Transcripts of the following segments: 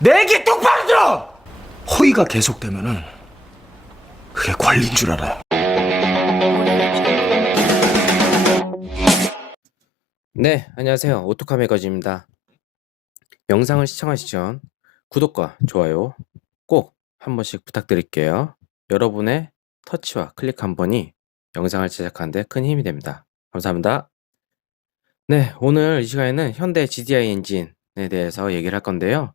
내 얘기 똑바로 들어! 허위가 계속되면은 그게 권리인 줄 알아요. 네, 안녕하세요. 오토카 매거진입니다. 영상을 시청하시기 전 구독과 좋아요 꼭 한 번씩 부탁드릴게요. 여러분의 터치와 클릭 한 번이 영상을 제작하는 데 큰 힘이 됩니다. 감사합니다. 네, 오늘 이 시간에는 현대 GDI 엔진에 대해서 얘기를 할 건데요.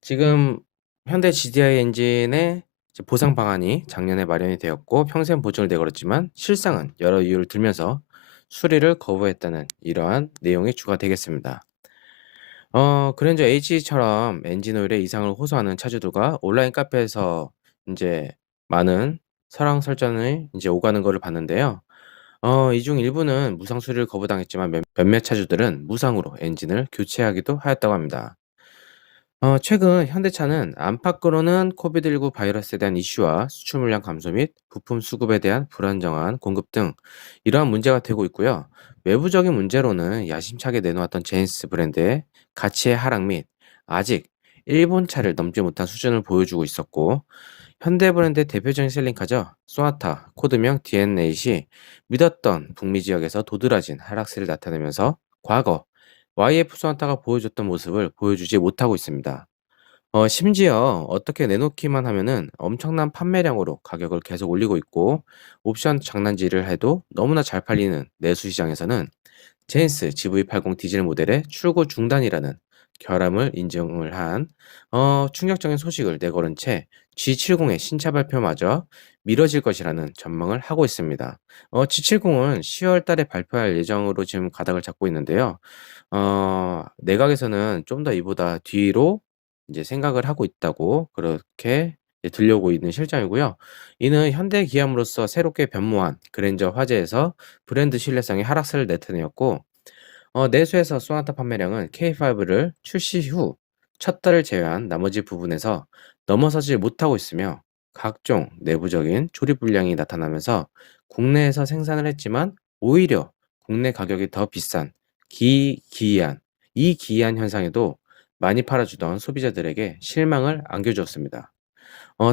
지금 현대 GDI 엔진의 보상 방안이 작년에 마련이 되었고 평생 보증을 내걸었지만 실상은 여러 이유를 들면서 수리를 거부했다는 이러한 내용이 추가되겠습니다. 그랜저 H처럼 엔진 오일에 이상을 호소하는 차주들과 온라인 카페에서 이제 많은 설왕설전을 이제 오가는 거를 봤는데요. 이 중 일부는 무상 수리를 거부당했지만 몇몇 차주들은 무상으로 엔진을 교체하기도 하였다고 합니다. 최근 현대차는 안팎으로는 코비드19 바이러스에 대한 이슈와 수출 물량 감소 및 부품 수급에 대한 불안정한 공급 등 이러한 문제가 되고 있고요. 외부적인 문제로는 야심차게 내놓았던 제네시스 브랜드의 가치의 하락 및 아직 일본차를 넘지 못한 수준을 보여주고 있었고, 현대 브랜드의 대표적인 셀링카죠. 소나타 코드명 DNA8이 믿었던 북미 지역에서 도드라진 하락세를 나타내면서 과거 YF 소나타가 보여줬던 모습을 보여주지 못하고 있습니다. 심지어 어떻게 내놓기만 하면은 엄청난 판매량으로 가격을 계속 올리고 있고, 옵션 장난질을 해도 너무나 잘 팔리는 내수 시장에서는 제네시스 GV80 디젤 모델의 출고 중단이라는 결함을 인정을 한 충격적인 소식을 내걸은 채 G70의 신차 발표마저 미뤄질 것이라는 전망을 하고 있습니다. G70은 10월 달에 발표할 예정으로 지금 가닥을 잡고 있는데요. 내각에서는 좀 더 이보다 뒤로 이제 생각을 하고 있다고 그렇게 이제 들려오고 있는 실정이고요. 이는 현대 기아함으로써 새롭게 변모한 그랜저 화재에서 브랜드 신뢰성의 하락세를 나타내었고, 내수에서 소나타 판매량은 K5를 출시 후 첫 달을 제외한 나머지 부분에서 넘어서지 못하고 있으며, 각종 내부적인 조립 불량이 나타나면서 국내에서 생산을 했지만 오히려 국내 가격이 더 비싼 기이한 이 기이한 현상에도 많이 팔아주던 소비자들에게 실망을 안겨주었습니다.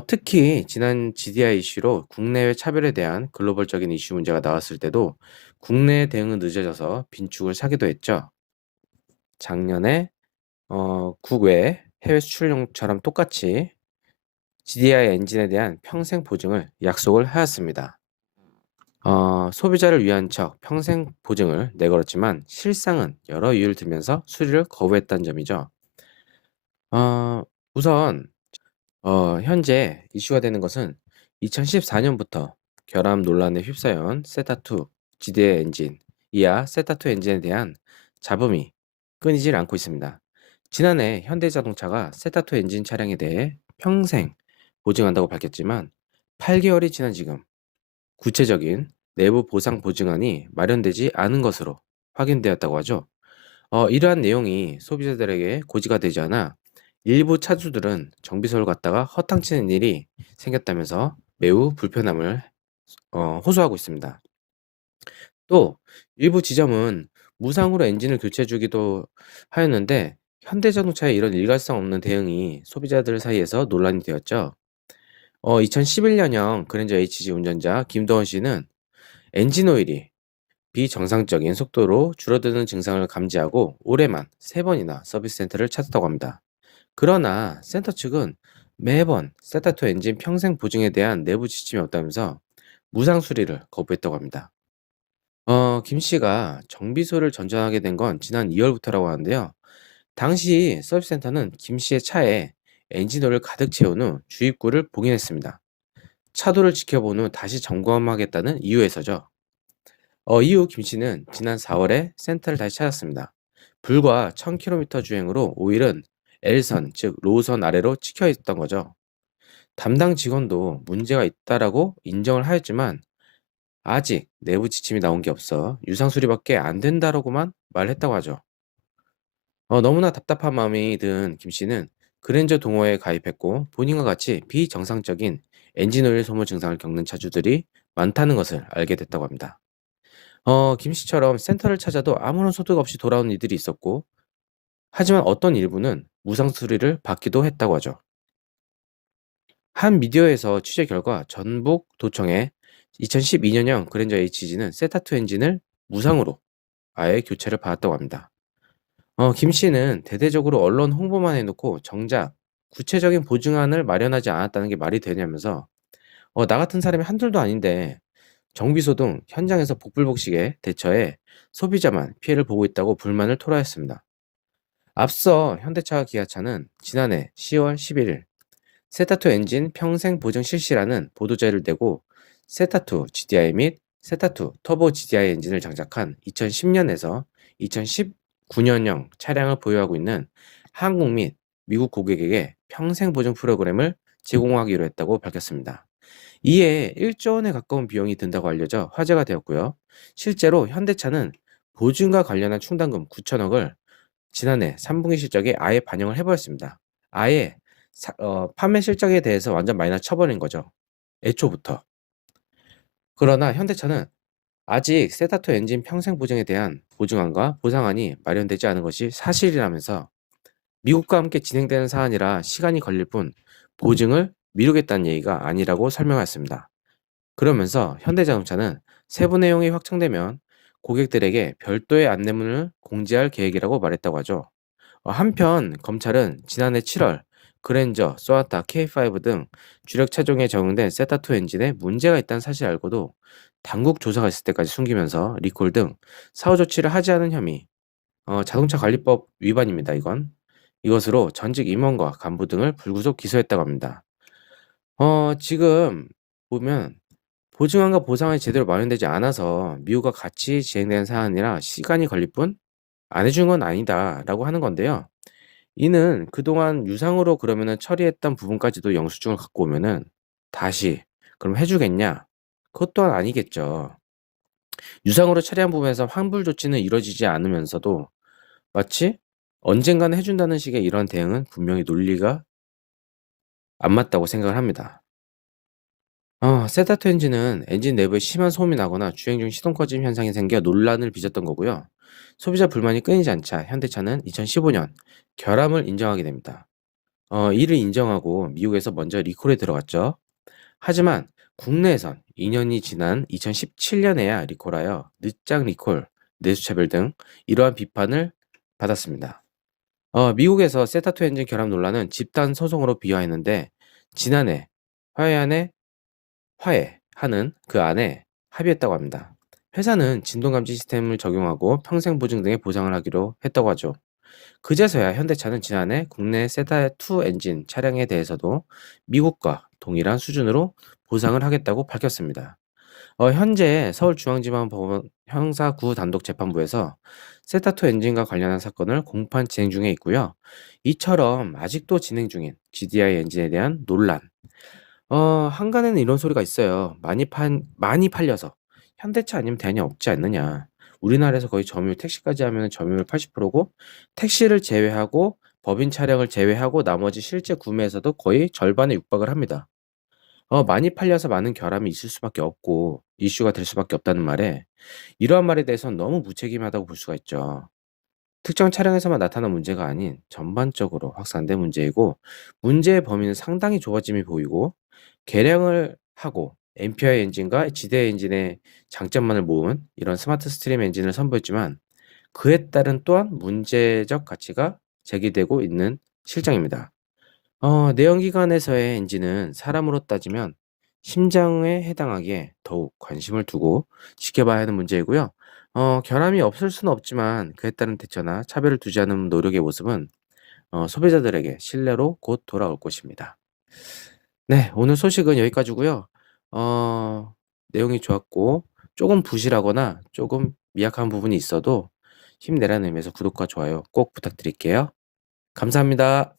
특히 지난 GDI 이슈로 국내외 차별에 대한 글로벌적인 이슈 문제가 나왔을 때도 국내 대응은 늦어져서 빈축을 사기도 했죠. 작년에 국외 해외 수출용처럼 똑같이 GDI 엔진에 대한 평생 보증을 약속을 하였습니다. 소비자를 위한 척 평생 보증을 내걸었지만 실상은 여러 이유를 들면서 수리를 거부했다는 점이죠. 어, 우선 현재 이슈가 되는 것은 2014년부터 결함 논란에 휩싸여온 세타2 GDI 엔진, 이하 세타2 엔진에 대한 잡음이 끊이질 않고 있습니다. 지난해 현대자동차가 세타2 엔진 차량에 대해 평생 보증한다고 밝혔지만 8개월이 지난 지금 구체적인 내부 보상 보증안이 마련되지 않은 것으로 확인되었다고 하죠. 이러한 내용이 소비자들에게 고지가 되지 않아 일부 차주들은 정비소를 갔다가 허탕치는 일이 생겼다면서 매우 불편함을 호소하고 있습니다. 또 일부 지점은 무상으로 엔진을 교체해 주기도 하였는데, 현대자동차의 이런 일관성 없는 대응이 소비자들 사이에서 논란이 되었죠. 2011년형 그랜저 HG 운전자 김도원 씨는 엔진 오일이 비정상적인 속도로 줄어드는 증상을 감지하고 올해만 3번이나 서비스 센터를 찾았다고 합니다. 그러나 센터 측은 매번 세타2 엔진 평생 보증에 대한 내부 지침이 없다면서 무상 수리를 거부했다고 합니다. 김 씨가 정비소를 전전하게 된 건 지난 2월부터라고 하는데요. 당시 서비스 센터는 김 씨의 차에 엔진오일을 가득 채운 후 주입구를 봉인했습니다. 차도를 지켜본 후 다시 점검하겠다는 이유에서죠. 이후 김 씨는 지난 4월에 센터를 다시 찾았습니다. 불과 1000km 주행으로 오일은 L선, 즉 로우선 아래로 찍혀 있던 거죠. 담당 직원도 문제가 있다라고 인정을 하였지만 아직 내부 지침이 나온 게 없어 유상 수리밖에 안 된다라고만 말했다고 하죠. 너무나 답답한 마음이 든 김 씨는 그랜저 동호회에 가입했고 본인과 같이 비정상적인 엔진오일 소모 증상을 겪는 차주들이 많다는 것을 알게 됐다고 합니다. 김 씨처럼 센터를 찾아도 아무런 소득 없이 돌아온 이들이 있었고, 하지만 어떤 일부는 무상 수리를 받기도 했다고 하죠. 한 미디어에서 취재 결과 전북 도청의 2012년형 그랜저 HG는 세타2 엔진을 무상으로 아예 교체를 받았다고 합니다. 김 씨는 대대적으로 언론 홍보만 해놓고 정작 구체적인 보증안을 마련하지 않았다는 게 말이 되냐면서 나 같은 사람이 한둘도 아닌데 정비소 등 현장에서 복불복식에 대처해 소비자만 피해를 보고 있다고 불만을 토로했습니다. 앞서 현대차와 기아차는 지난해 10월 11일 세타2 엔진 평생 보증 실시라는 보도자료를 내고 세타2 GDI 및 세타2 터보 GDI 엔진을 장착한 2010년에서 2019년형 차량을 보유하고 있는 한국 및 미국 고객에게 평생 보증 프로그램을 제공하기로 했다고 밝혔습니다. 이에 1조 원에 가까운 비용이 든다고 알려져 화제가 되었고요. 실제로 현대차는 보증과 관련한 충당금 9천억을 지난해 3분기 실적에 아예 반영을 해버렸습니다. 아예 판매 실적에 대해서 완전 마이너스 쳐버린 거죠. 애초부터. 그러나 현대차는 아직 세타2 엔진 평생 보증에 대한 보증안과 보상안이 마련되지 않은 것이 사실이라면서 미국과 함께 진행되는 사안이라 시간이 걸릴 뿐 보증을 미루겠다는 얘기가 아니라고 설명했습니다. 그러면서 현대자동차는 세부 내용이 확정되면 고객들에게 별도의 안내문을 공지할 계획이라고 말했다고 하죠. 한편 검찰은 지난해 7월 그랜저, 소나타, K5 등 주력 차종에 적용된 세타2 엔진에 문제가 있다는 사실을 알고도 당국 조사가 있을 때까지 숨기면서 리콜 등 사후 조치를 하지 않은 혐의, 자동차 관리법 위반입니다. 이것으로 전직 임원과 간부 등을 불구속 기소했다고 합니다. 지금 보면 보증안과 보상이 제대로 마련되지 않아서 미국과 같이 진행되는 사안이라 시간이 걸릴 뿐 안 해준 건 아니다라고 하는 건데요. 이는 그동안 유상으로 그러면은 처리했던 부분까지도 영수증을 갖고 오면은 다시 그럼 해주겠냐? 그것 또한 아니겠죠. 유상으로 처리한 부분에서 환불 조치는 이루어지지 않으면서도 마치 언젠가는 해준다는 식의 이런 대응은 분명히 논리가 안 맞다고 생각을 합니다. 세타2 엔진은 엔진 내부에 심한 소음이 나거나 주행 중 시동 꺼짐 현상이 생겨 논란을 빚었던 거고요. 소비자 불만이 끊이지 않자 현대차는 2015년 결함을 인정하게 됩니다. 이를 인정하고 미국에서 먼저 리콜에 들어갔죠. 하지만 국내에선 2년이 지난 2017년에야 리콜하여 늦장 리콜, 내수차별 등 이러한 비판을 받았습니다. 미국에서 세타2 엔진 결함 논란은 집단 소송으로 비화했는데 지난해 화해하는 그 안에 합의했다고 합니다. 회사는 진동감지 시스템을 적용하고 평생 보증 등의 보상을 하기로 했다고 하죠. 그제서야 현대차는 지난해 국내 세타2 엔진 차량에 대해서도 미국과 동일한 수준으로 보상을 하겠다고 밝혔습니다. 현재 서울중앙지방법원 형사9 단독재판부에서 세타2 엔진과 관련한 사건을 공판 진행 중에 있고요. 이처럼 아직도 진행 중인 GDI 엔진에 대한 논란. 한간에는 이런 소리가 있어요. 많이 팔려서 현대차 아니면 대안이 없지 않느냐. 우리나라에서 거의 점유율 택시까지 하면 점유율 80%고 택시를 제외하고 법인 차량을 제외하고 나머지 실제 구매에서도 거의 절반에 육박을 합니다. 많이 팔려서 많은 결함이 있을 수밖에 없고 이슈가 될 수밖에 없다는 말에 이러한 말에 대해서는 너무 무책임하다고 볼 수가 있죠. 특정 차량에서만 나타난 문제가 아닌 전반적으로 확산된 문제이고 문제의 범위는 상당히 좁아짐이 보이고 개량을 하고 MPI 엔진과 지대 엔진의 장점만을 모은 이런 스마트 스트림 엔진을 선보였지만 그에 따른 또한 문제적 가치가 제기되고 있는 실정입니다. 내연기관에서의 엔진은 사람으로 따지면 심장에 해당하기에 더욱 관심을 두고 지켜봐야 하는 문제이고요. 결함이 없을 수는 없지만 그에 따른 대처나 차별을 두지 않는 노력의 모습은 소비자들에게 신뢰로 곧 돌아올 것입니다. 네, 오늘 소식은 여기까지고요. 내용이 좋았고 조금 부실하거나 조금 미약한 부분이 있어도 힘내라는 의미에서 구독과 좋아요 꼭 부탁드릴게요. 감사합니다.